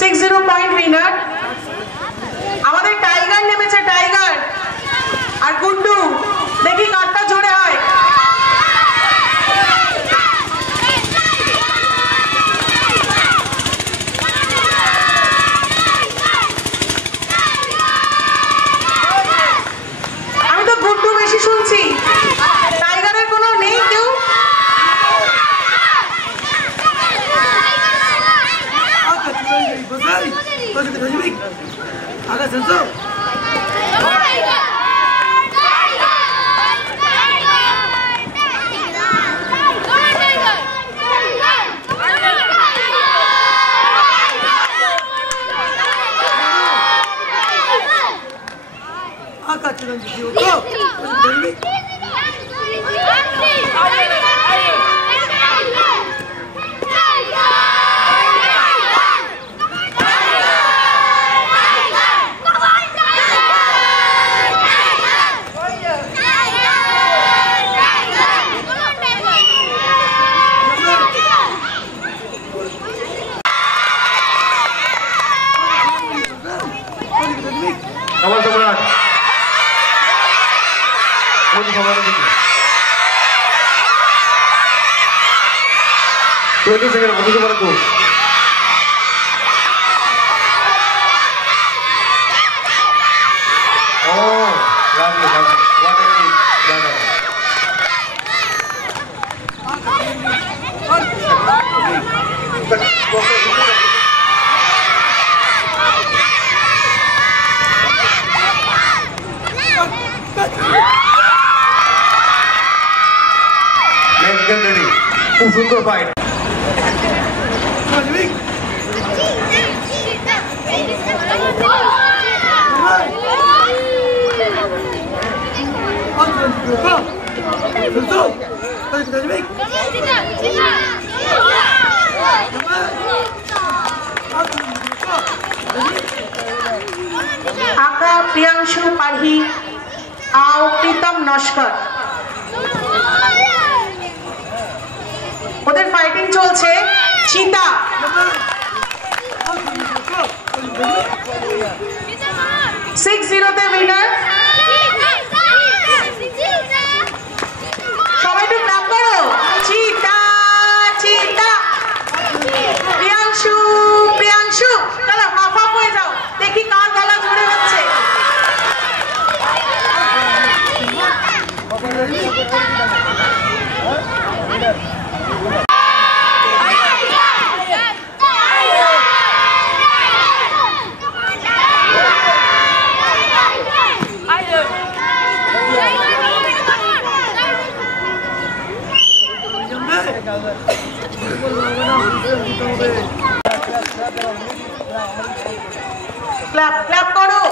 6-0 point winner আমাদের tiger নেমেছে, tiger আর গুড্ডু। দেখি কারটা জোরে হয়। আমি তো গুড্ডু বেশি শুনছি, টাইগারের কোনো নেই কেউ। Kamal Samrat. Mudi Samrat itu. 20 second Mudi Samrat itu. Oh, lovely, lovely. What a great brother. Let's get ready. Super fight. आका प्रियांशु पाही आओ प्रीतम नस्कर ওদের ফাইটিং চলছে। চিতা 6-0 তে উইনার। সবাই একটু ক্ল্যাপ করো। চিতা চিতা প্রিয়াংশু প্রিয়াংশু চলো হাফ হাফ হয়ে যাও, দেখি কার গলা জোরে হচ্ছে। ক্ল্যাপ ক্ল্যাপ করো।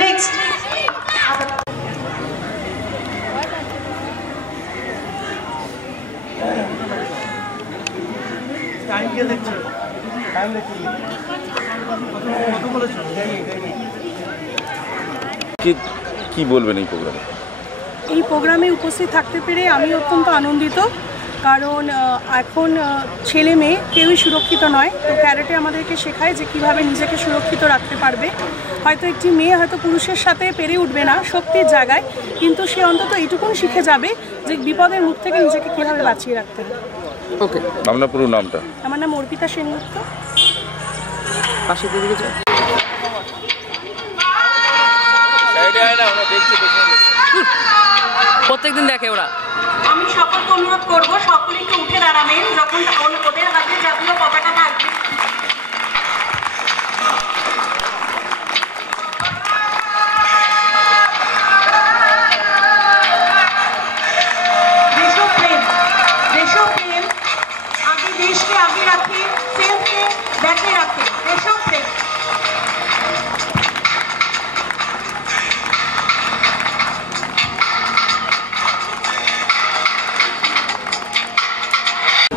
নেক্সট টাইম কে দেখছো? টাইম দেখছি কত বলেছো? কি বলবেন এই প্রোগ্রামে? এই প্রোগ্রামে উপস্থিত থাকতে পেরে আমি অত্যন্ত আনন্দিত, কারণ এখন ছেলে মেয়ে কেউই সুরক্ষিত নয়। তো ক্যারেটে আমাদেরকে শেখায় যে কীভাবে নিজেকে সুরক্ষিত রাখতে পারবে। হয়তো একটি মেয়ে হয়তো পুরুষের সাথে পেরে উঠবে না শক্তির জায়গায়, কিন্তু সে অন্তত এইটুকুন শিখে যাবে যে বিপদের মুখ থেকে নিজেকে কীভাবে বাঁচিয়ে রাখতে হবে। ওকে, আপনার পুরো নামটা? আমার নাম অর্পিতা সেনগুপ্ত। পাশে দিকে যাও। প্রত্যেকদিন দেখে ওরা। আমি সকলকে অনুরোধ করবো সকলে একটু উঠে দাঁড়াবেন যখন ওদের হাতে জাতীয় পতাকা থাকবে। দেশপ্রেম দেশপ্রেম আগে দেশকে আগে রাখে, সেলফকে ব্যাকে রাখে। দেশপ্রেম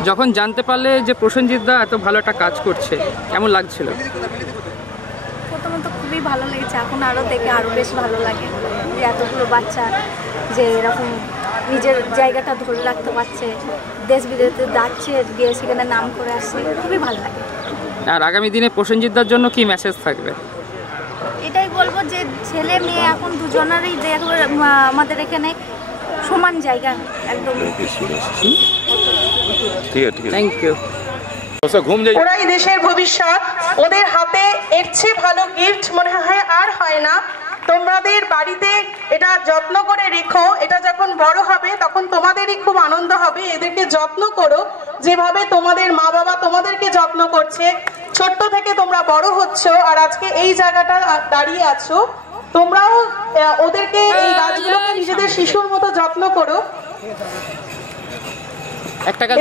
যখন জানতে পারলে যে প্রসেনজিৎ দা এত ভালো একটা কাজ করছে কেমন লাগছিল? প্রথমত খুবই ভালো লেগেছে, এখন আরও দেখে আরও বেশ ভালো লাগে যে এতগুলো বাচ্চা যে এরকম নিজের জায়গাটা ধরে রাখতে পারছে, দেশ বিদেশে যাচ্ছে, গিয়ে সেখানে নাম করে আসছে, খুবই ভালো লাগে। আর আগামী দিনে প্রসেনজিৎ দার জন্য কি মেসেজ থাকবে? এটাই বলবো যে ছেলে মেয়ে এখন দুজনেরই আমাদের এখানে সমান জায়গা একদম। ঠিক আছে, থ্যাংক ইউ। ওরাই দেশের ভবিষ্যৎ, ওদের হাতে এর চেয়ে ভালো গিফট মনে হয় আর হয় না। তোমাদের বাড়িতে এটা যত্ন করে রেখো, এটা যখন বড় হবে তখন তোমাদেরই খুব আনন্দ হবে। এদেরকে যত্ন করো যেভাবে তোমাদের মা বাবা তোমাদেরকে যত্ন করছে, ছোট্ট থেকে তোমরা বড় হচ্ছ আর আজকে এই জায়গাটা দাঁড়িয়ে আছো। তোমরাও ওদেরকে এই গাছগুলোকে নিজেদের শিশুর মতো যত্ন করো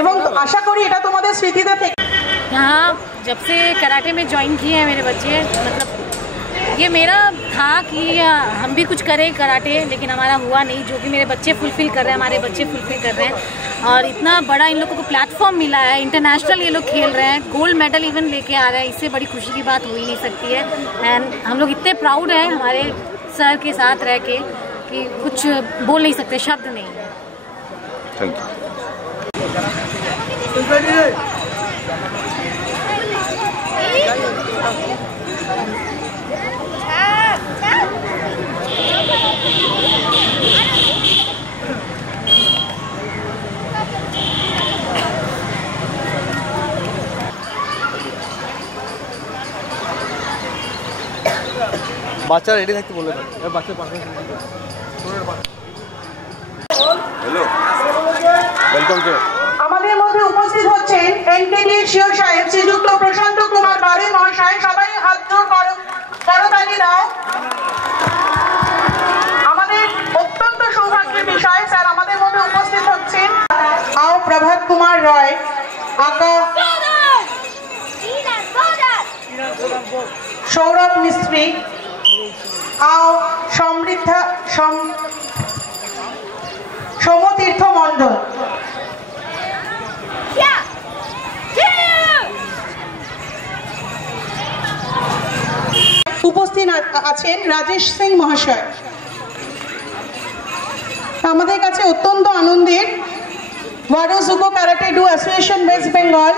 এবং আশা করি এটা তোমাদের স্মৃতিতে থেকে। यहाँ जब से कराटे में ज्वाइन किए हैं मेरे बच्चे, मतलब ये मेरा था कि हम भी कुछ करें कराटे, लेकिन हमारा हुआ नहीं। जो कि मेरे बच्चे फुलफिल कर रहे हैं, हमारे बच्चे फुलफिल कर रहे हैं और इतना बड़ा इन लोगों को प्लेटफॉर्म मिला है, इंटरनेशनल ये लोग खेल रहे हैं, गोल्ड मेडल इवन लेके आ रहे हैं। इससे बड़ी खुशी की बात हो ही नहीं सकती है। एंड हम लोग इतने प्राउड हैं हमारे सर के साथ रह के कि कुछ बोल नहीं सकते, शब्द नहीं है। Thank you. বাচ্চা রেডি থাকতে বলে দেন, বাচ্চার পাশে হ্যালো, ওয়েলকাম টু। আমাদের মধ্যে উপস্থিত হচ্ছেন এনকেডি শিও সাহেব, শ্রীযুক্ত প্রশান্ত কুমার বারে মহাশয়। সবাই হাত জোর করো, করতালি দাও। আমাদের অত্যন্ত সৌভাগ্যের বিষয় স্যার আমাদের মধ্যে উপস্থিত হচ্ছেন। আও প্রভাত কুমার রয়, আকা সৌরভ মিস্ত্রি, আও সমৃদ্ধা সমতীর্থ মণ্ডল। উপস্থিত আছেন রাজেশ সিং মহাশয়। আমাদের কাছে অত্যন্ত আনন্দের ওয়ারো Dzukou karate do association West Bengal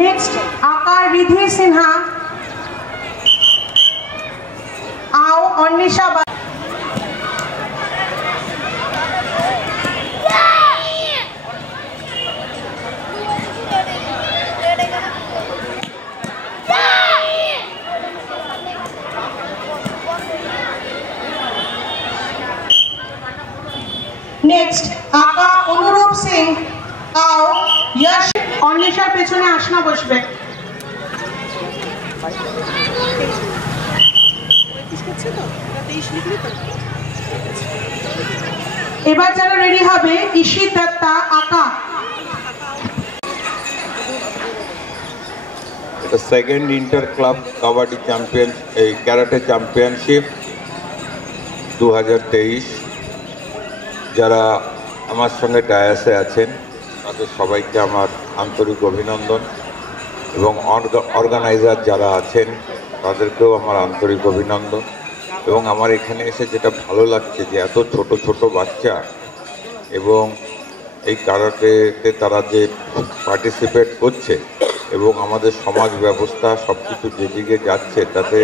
next आकार रिधि सिन्हा, आओ अन्निशा नेक्स्ट आका अनुरूप सिंह, आओ यश अन्निशार पेছনে আসনা বসবে। এবার যারা রেডি হবে ঈশিত দত্তা আকা। Second inter club kabaddi champion এই ক্যারাটে চ্যাম্পিয়নশিপ 2023, যারা আমার সঙ্গে ডায়াসে আছেন তাদের সবাইকে আমার আন্তরিক অভিনন্দন এবং অর্গানাইজার যারা আছেন তাদেরকেও আমার আন্তরিক অভিনন্দন। এবং আমার এখানে এসে যেটা ভালো লাগছে যে এত ছোট ছোট বাচ্চা এবং এই ক্যারাটেতে তারা যে পার্টিসিপেট করছে এবং আমাদের সমাজ ব্যবস্থা সব কিছু যেদিকে যাচ্ছে তাতে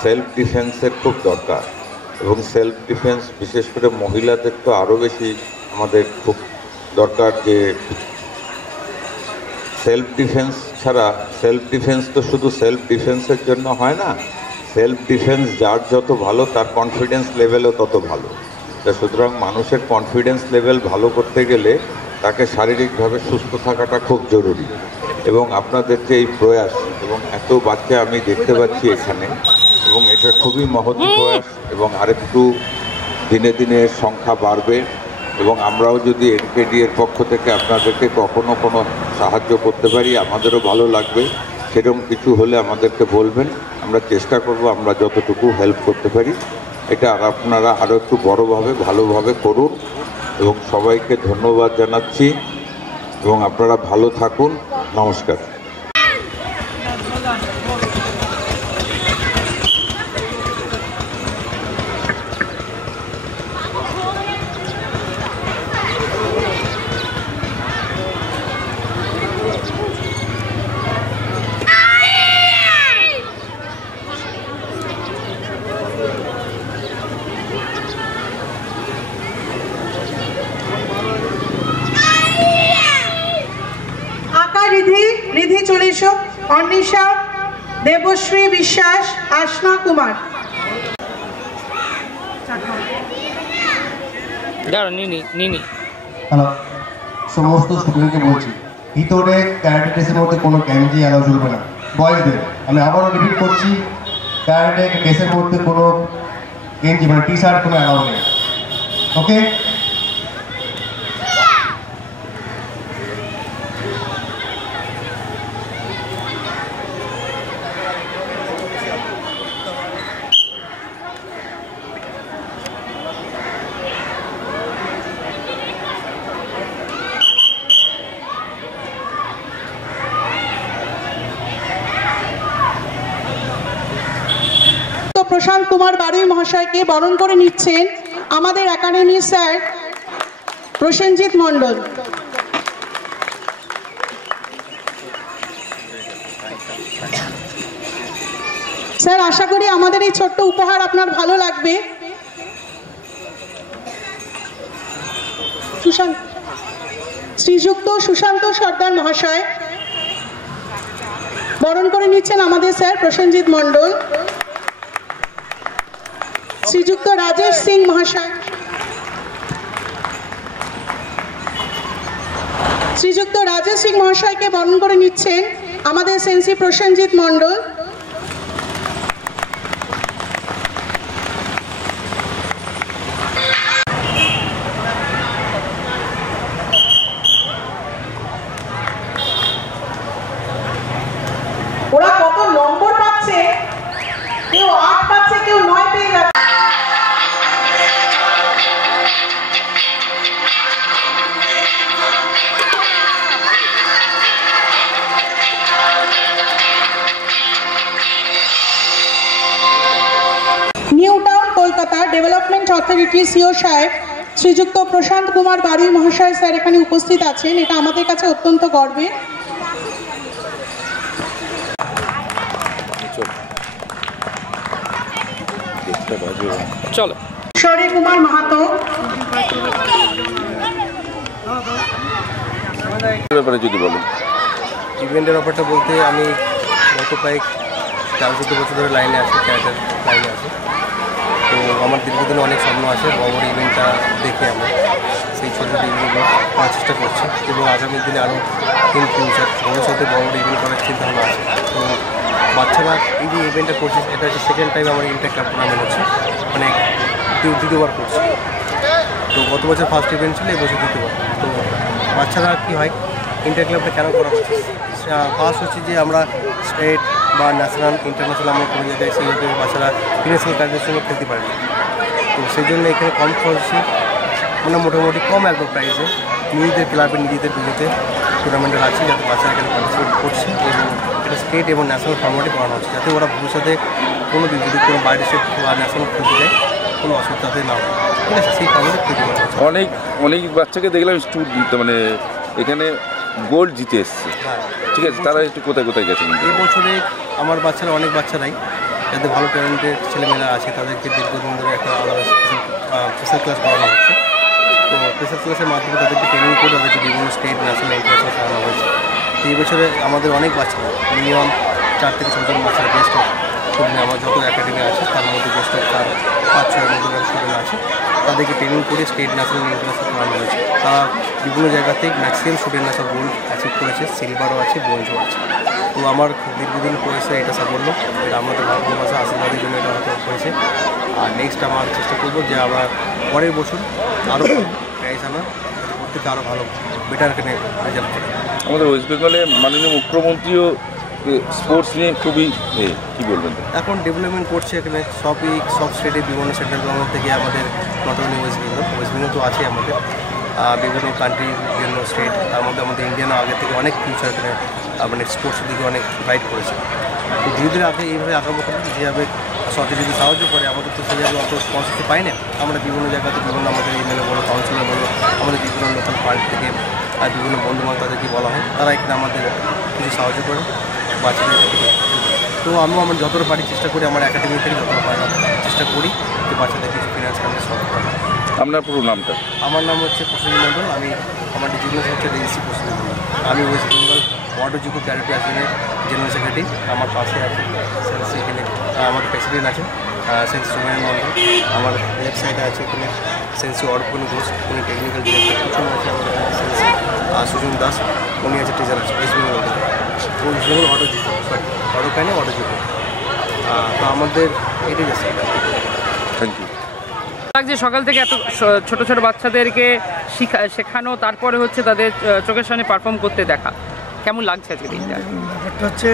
সেলফ ডিফেন্সের খুব দরকার। এবং সেলফ ডিফেন্স বিশেষ করে মহিলাদের তো আরও বেশি আমাদের খুব দরকার। যে সেলফ ডিফেন্স ছাড়া, সেলফ ডিফেন্স তো শুধু সেলফ ডিফেন্সের জন্য হয় না, সেলফ ডিফেন্স যার যত ভালো তার কনফিডেন্স লেভেলও তত ভালো। তা সুতরাং মানুষের কনফিডেন্স লেভেল ভালো করতে গেলে তাকে শারীরিকভাবে সুস্থ থাকাটা খুব জরুরি। এবং আপনাদের যে এই প্রয়াস এবং এত বাচ্চা আমি দেখতে পাচ্ছি এখানে, এবং এটা খুবই মহৎ প্রয়াস এবং আরেকটু দিনে দিনে সংখ্যা বাড়বে এবং আমরাও যদি এনকেডি এর পক্ষ থেকে আপনাদেরকে কখনো কোনো সাহায্য করতে পারি আমাদেরও ভালো লাগবে। সেরকম কিছু হলে আমাদেরকে বলবেন, আমরা চেষ্টা করব আমরা যতটুকু হেল্প করতে পারি। এটা আর আপনারা আরও একটু বড়োভাবে ভালোভাবে করুন এবং সবাইকে ধন্যবাদ জানাচ্ছি এবং আপনারা ভালো থাকুন। নমস্কার। রিধি চলে এসো। অর্নিশা, দেবশ্রী বিশ্বাস, আসনা কুমার। হ্যালো, সমস্ত স্টুডেন্টকে বলছি ভিতরে ক্যারাটে ড্রেসের মধ্যে কোনো গ্যাঞ্জি অ্যালাউ চলবে না বয়েজদের। আমি আবারও রিপিট করছি, ক্যারাটে ড্রেসের মধ্যে কোনো গেঞ্জি মানে টি শার্ট কোনো অ্যালাউ নেই। ওকে? প্রশান্ত কুমার বারুই মহাশয়কে বরণ করে নিচ্ছেন আমাদের একাডেমির স্যার প্রসেনজিৎ মণ্ডল। স্যার, আশা করি আমাদের এই ছোট্ট উপহার আপনার ভালো লাগবে। শ্রীযুক্ত সুশান্ত সর্দার মহাশয় বরণ করে নিচ্ছেন আমাদের স্যার প্রসেনজিৎ মণ্ডল। শ্রীযুক্ত রাজেশ সিং মহাশয়, শ্রীযুক্ত রাজেশ সিং মহাশয়কে বরণ করে নিচ্ছেন আমাদের সেন্সি প্রসেনজিৎ মণ্ডল। ওরা কত নম্বর পাচ্ছে, কেউ 8 পাচ্ছে, কেউ 9 পেয়ে যাচ্ছে। নিউ টাউন কলকাতা ডেভেলপমেন্ট অথরিটির সিও সাহেব শ্রীযুক্ত প্রশান্ত কুমার বারুই মহাশয় স্যার এখানে উপস্থিত আছেন। এটা আমাদের কাছে অত্যন্ত গর্বের। চলো। শরী কুমার মাহাতো। ব্যাপারে যদি বলেন, ইভেন্টের ব্যাপারটা বলতে আমি গত প্রায় 14 বছর ধরে লাইনে আছি, ক্যারাটের লাইনে আছি। তো আমার দীর্ঘদিনে অনেক স্বপ্ন আছে, বড় ইভেন্টটা দেখে আমরা সেই ছোটো ইভেন্টগুলো করার চেষ্টা করছি এবং আগামী দিনে আরও ইন ফিউচার ভবিষ্যতে বড় ইভেন্ট করার চিন্তাভাবনা আছে। তো বাচ্চারা এই যে ইভেন্টটা করছে, এটা হচ্ছে সেকেন্ড টাইম আমার ইন্টার ক্লাব টুর্নামেন্ট হচ্ছে, মানে দ্বিতীয়বার করছি। তো গত বছর ফার্স্ট ইভেন্ট ছিল, এবছর দ্বিতীয়বার। তো বাচ্চারা কী হয়, ইন্টার ক্লাবটা কেন করা হচ্ছে, ফার্স্ট হচ্ছে যে আমরা স্টেট বা ন্যাশনাল ইন্টারন্যাশনাল আমরা কোনো জায়গায় সেই জায়গায় বাচ্চারা ন্যাশনাল কাজের সঙ্গে খেলতে পারে না। তো সেই জন্য এখানে কম খরচে মানে মোটামুটি কম একদম প্রাইসে নিজেদের ক্লাবে নিজেদের পুজোতে টুর্নামেন্টের আছে, যাতে বাচ্চারা এখানে পার্টিসিপেট করছে এবং এটা স্টেট এবং ন্যাশনাল ফর্মেটে করানো হচ্ছে, যাতে ওরা ভবিষ্যতে কোনো দিন যদি কোনো বাইরে স্টেট বা ন্যাশনাল খেলতে যায় কোনো অসুবিধাতে না হয়, ঠিক আছে, সেই ফর্মেটে খেলতে করা হচ্ছে। অনেক বাচ্চাকে দেখলাম মানে এখানে গোল্ড জিতে এসছে, ঠিক আছে, তারা একটু কোথায় কোথায় গেছেন? এই বছরে আমার বাচ্চারা অনেক বাচ্চারাই যাদের ভালো ট্যালেন্টের ছেলেমেয়েরা আছে তাদেরকে দীর্ঘদিন ধরে একটা আলাদা স্পেশাল ক্লাস করানো হচ্ছে। তো স্পেশাল ক্লাসের মাধ্যমে তাদেরকে ট্রেনিং করে তাদেরকে বিভিন্ন স্টেট ন্যাশনাল ইন্টারন্যাশনাল খেলানো হয়েছে। তো এই বছরে আমাদের অনেক বাচ্চারা মিনিমাম 4 থেকে 6 জন বাচ্চারা বেস্ট অফ আমার যত একাডেমি আছে তার মধ্যে বেস্ট অফ 5-6 মধ্যে স্টুডেন্ট আছে, তাদেরকে ট্রেনিং করে স্টেট ন্যাশনাল ইন্টারন্যাশনাল করানো হয়েছে। তারা বিভিন্ন জায়গাতেই ম্যাক্সিমাম স্টুডেন্ট আছে গোল্ড অ্যাচিভ করেছে, সিলভারও আছে, ব্রোঞ্জও আছে। তো আমার দীর্ঘদিন পয়সা এটা সাফল্য, এটা আমাদের ভারতবর্ষের আশীর্বাদের জন্য এটা হয়তো হয়েছে। আর নেক্সট আমার চেষ্টা করবো যে আবার পরের বছর আরও প্রাইজ আনা, প্রত্যেকে আরও ভালো বেটার এখানে রেজাল্ট করে। আমাদের ওয়েস্ট বেঙ্গলে মাননীয় মুখ্যমন্ত্রীও স্পোর্টস নিয়ে খুবই কী বলবেন, এখন ডেভেলপমেন্ট করছে এখানে সব স্টেটে বিভিন্ন সেন্ট্রাল গভর্নমেন্ট থেকে আমাদের নট অনলি ওয়েস্ট বেঙ্গল তো আছে আমাদের বিভিন্ন কান্ট্রি, বিভিন্ন স্টেট, তার মধ্যে আমাদের ইন্ডিয়ানও আগে থেকে অনেক ফিউচার এখানে মানে স্পোর্টসের দিকে অনেক গাইড করেছে। তো ধীরে ধীরে আগে এইভাবে আগাবো যেভাবে সরকার যদি সাহায্য করে, আমাদের তো সেইভাবে অত স্পন্সরশিপ পাই না। আমরা বিভিন্ন জায়গাতে বিভিন্ন আমাদের এমএলএ বলো, কাউন্সিলর বলো, আমাদের বিভিন্ন লোকাল পার্টি থেকে আর বিভিন্ন বন্ধুবান্ধব তাদেরকে বলা হয়, তারা এখানে আমাদের কিছু সাহায্য করে বাচ্চাদের থেকে। তো আমিও আমার যতটা পারি চেষ্টা করি, আমার একাডেমি থেকে যতটা পারি চেষ্টা করি যে বাচ্চাদের কিছু ফিনান্সিয়ালি সাহায্য করা। আপনার পুরো নামটা? আমার নাম হচ্ছে প্রসেনজিৎ মণ্ডল, আমার ডিজিগনেশন হচ্ছে রেজিস্ট্রি প্রসেনজিৎ মণ্ডল। আমি ওয়েস্ট বেঙ্গল ওয়াটার জুকো ক্যারেটে অ্যাসোসিয়েশনের জেনারেল সেক্রেটারি। আমার পাশে আছে সেন্সি, এখানে আমাদের প্রেসিডেন্ট আছে সেন্সি সুমেন মণ্ডল। আমার লেফট সাইডে আছে এখানে সেন্সি অর্পণী ঘোষ, উনি টেকনিক্যাল ডিরেক্টর। পিছনে আছে আমাদের সেন্সি সুজন দাস, উনি আছে টিচার আছে West Bengal West Bengal water জুকো, সরি ওয়াটার ক্যানে ওয়াটার জুকো। তো আমাদের এটাই আছে। Thank you. লাগছে সকাল থেকে এত ছোট ছোট বাচ্চাদেরকে শেখানো, তারপরে হচ্ছে তাদের চোখের সামনে পারফর্ম করতে দেখা, কেমন লাগছে আজকে দিনটা? ব্যাপারটা হচ্ছে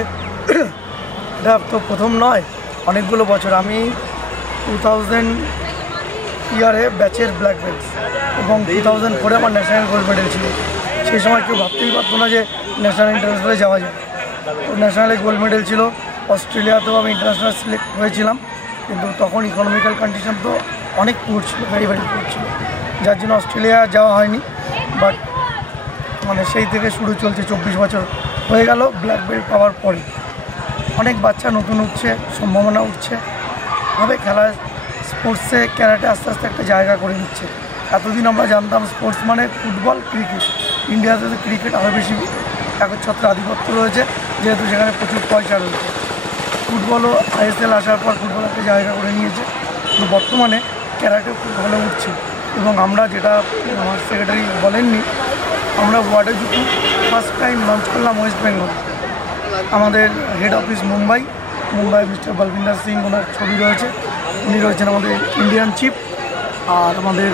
এটা তো প্রথম নয়, অনেকগুলো বছর। আমি 2000 ইয়ারে ব্যাচের ব্ল্যাক বেল্ট এবং 2004 আমার ন্যাশনাল গোল্ড মেডেল ছিল। সেই সময় কেউ ভাবতেই পারতো না যে ন্যাশনাল ইন্টারন্যাশনালে যাওয়া যায়। তো ন্যাশনালে গোল্ড মেডেল ছিল, অস্ট্রেলিয়াতেও আমি ইন্টারন্যাশনাল সিলেক্ট হয়েছিলাম, কিন্তু তখন ইকোনমিক্যাল কন্ডিশন তো অনেক পুর ছিল, ভেরি পুর ছিল, যার জন্য অস্ট্রেলিয়া যাওয়া হয়নি। বাট মানে সেই থেকে শুরু চলছে, 24 বছর হয়ে গেল ব্ল্যাক বেল্ট পাওয়ার পরে। অনেক বাচ্চা নতুন উঠছে, সম্ভাবনা উঠছে, ভাবে খেলা স্পোর্টসে ক্যারাটে আস্তে আস্তে একটা জায়গা করে নিচ্ছে। এতদিন আমরা জানতাম স্পোর্টস মানে ফুটবল, ক্রিকেট। ইন্ডিয়াতে তো ক্রিকেট আরও বেশি একচ্ছত্র আধিপত্য রয়েছে, যেহেতু সেখানে প্রচুর পয়সা রয়েছে। ফুটবলও ISL আসার পর ফুটবল একটা জায়গা করে নিয়েছে, কিন্তু বর্তমানে ক্যারাটে খুব ভালো উঠছে। এবং আমরা যেটা আমার সেক্রেটারি বলেননি, আমরা ওয়াটার জুকো ফার্স্ট টাইম লঞ্চ করলাম ওয়েস্ট বেঙ্গল। আমাদের head office Mumbai mister Balwinder Singh, ওনার ছবি রয়েছে। উনি রয়েছেন আমাদের ইন্ডিয়ান চিফ, আর আমাদের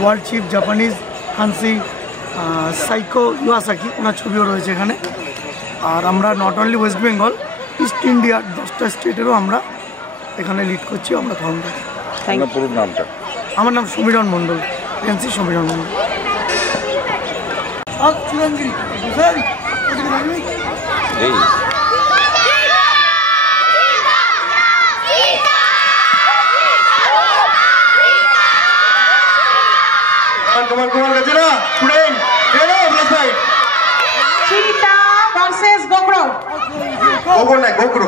world chief Japanese Hanshi Saiko Iwasaki, ওনার ছবিও রয়েছে এখানে। আর আমরা not only West Bengal, east ইন্ডিয়ার 10টা স্টেটেরও আমরা এখানে লিড করছি, আমরা ফাউন্ডার। পুরো নামটা? আমার নাম সমীরণ মণ্ডল, এনসি সমীরণ মণ্ডল। এই Come on, Gajira. Student, get up, let's fight. Cheetah versus Gokro. Gokro nahi, Gokro.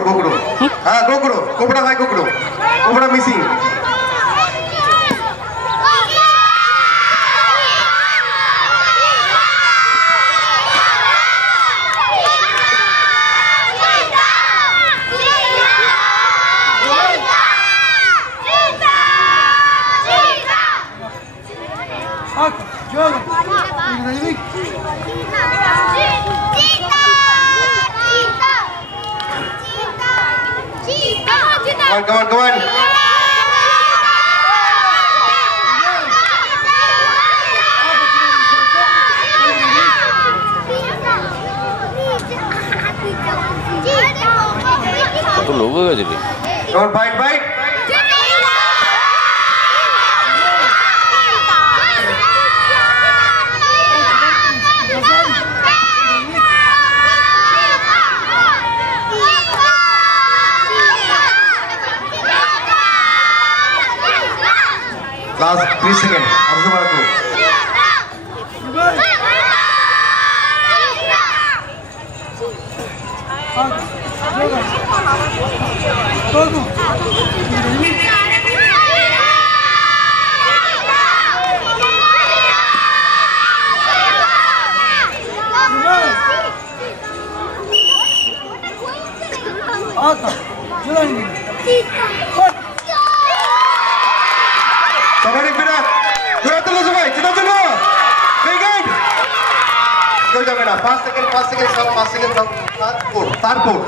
Gokro. Cobra bhai, Gokro. Cobra missing. Come on. কত লোক হয়ে গেছে রে? Come on, fight. Last 3 seconds. Observe karo. Somebody put up. Jura tulo sabay. Kita tulo. Very good. Go jabe na. 5 seconds. 5 seconds. Tarpur.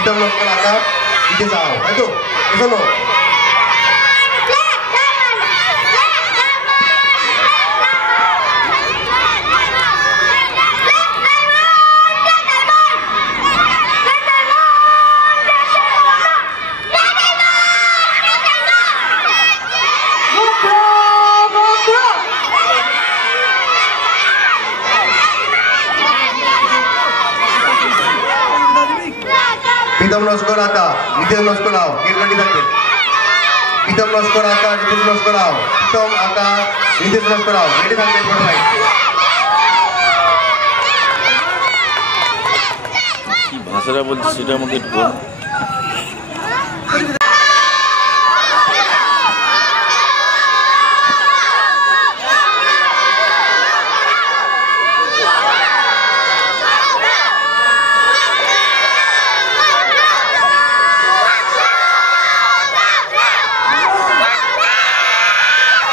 Kita melakukan akar, kita tahu. Itu, itu no. Pitam Noskor Aka, Nitin Noskorao, get ready থাকবে। Pitam Noskor Aka, Nitin Noskorao, Pitam Aka, Nitin Noskorao, ready থাকবে for fight। কি ভাষাটা বলছি সেটা আমাকে একটু বল।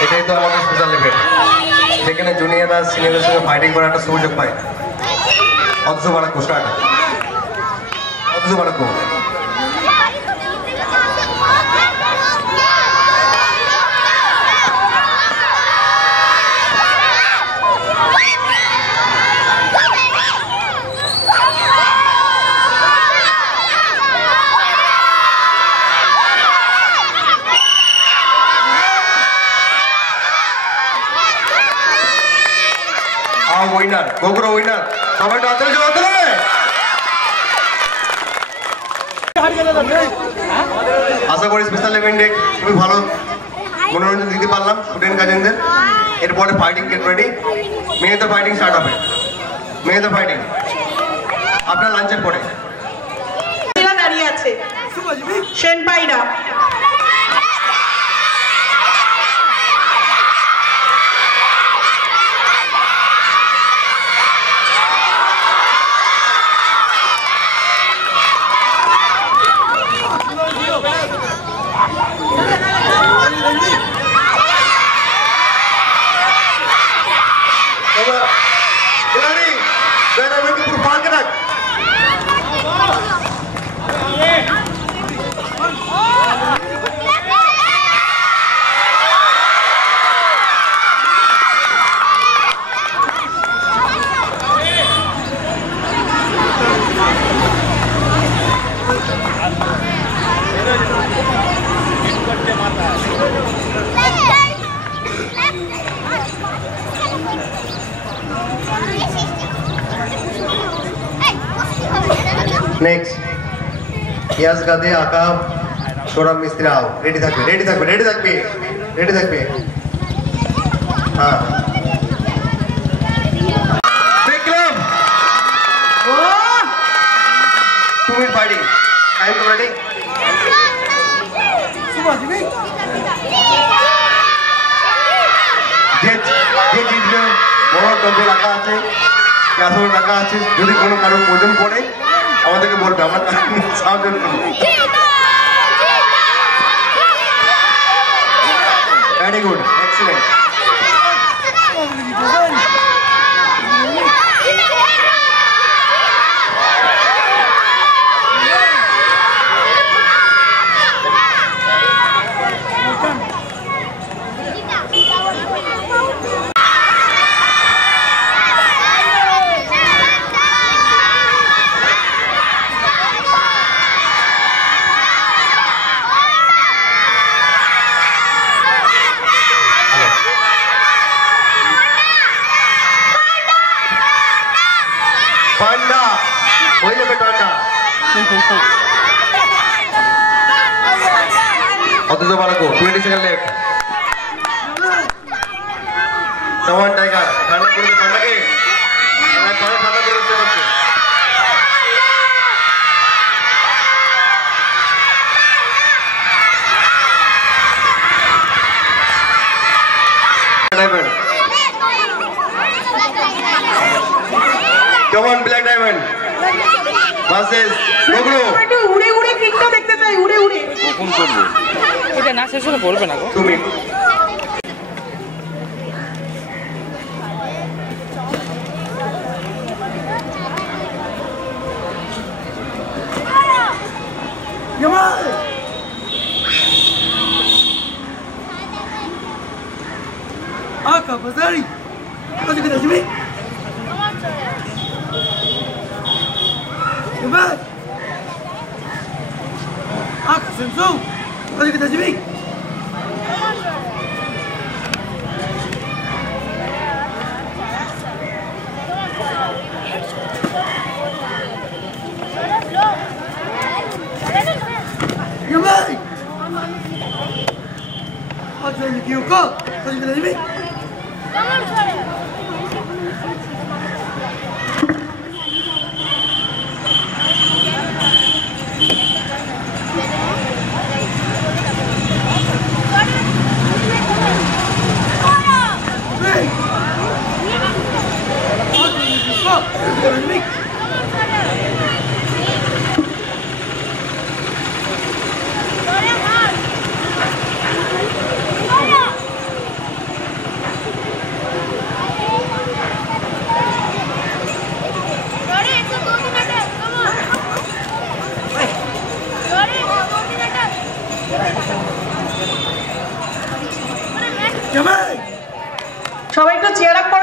এটাই তো আমাদের স্পেশাল ইভেন্ট যেখানে জুনিয়ররা সিনিয়রদের সঙ্গে ফাইটিং করার একটা সুযোগ পায় অথচ বাড়াকো স্টার্ট অথচ বাড়াকো উইনার গোগ্রো উইনার সবাই তো আতলে জবাব দিলে আশা করি স্পেশাল ইভেন্টে খুবই ভালো মনোরঞ্জন দিতে পারলাম স্টুডেন্ট গার্জেনদের এরপরে ফাইটিং গেট রেডি মেয়েদের ফাইটিং স্টার্ট হবে মেয়েদের ফাইটিং আপনার লাঞ্চের পরে দাঁড়িয়ে আছে সেনপাইরা নেক্সট ইয়াস গাদে আকা সৌরভ মিস্ত্রি আও রেডি থাকবে রেডি থাকবে রেডি থাকবে রেডি থাকবে হ্যাঁ বিক্রম ও তুমি ফাইটিং টাইম তো রেডি সুভাষ ভাই যে জিতবে বড় টপে রাখা আছে ক্যাসল রাখা আছে যদি কোনো কারো প্রয়োজন পড়ে আমাদেরকে বলবে আমরা সাহায্য করব ভেরি গুড এক্সিলেন্ট অথচ বালকো 20 second left. Come on Tiger, ঠান্ডা করে ঠান্ডাকে ঠান্ডা করে দিতে হচ্ছে। Diamond. Come on Black Diamond. Versus Gogro. একটু উড়ে উড়ে কিকটা দেখতে চাই, উড়ে উড়ে। কখন করবে? এটা না শেষ হলে বলবে না গো। তুমি Jamal! Aka, Bazari! How's it going to be? Jamal! Aka, Senso! How's it going to be? Jamal! How's it going to go? How's it going to be? Hey! How's it going to go? How's it going to be?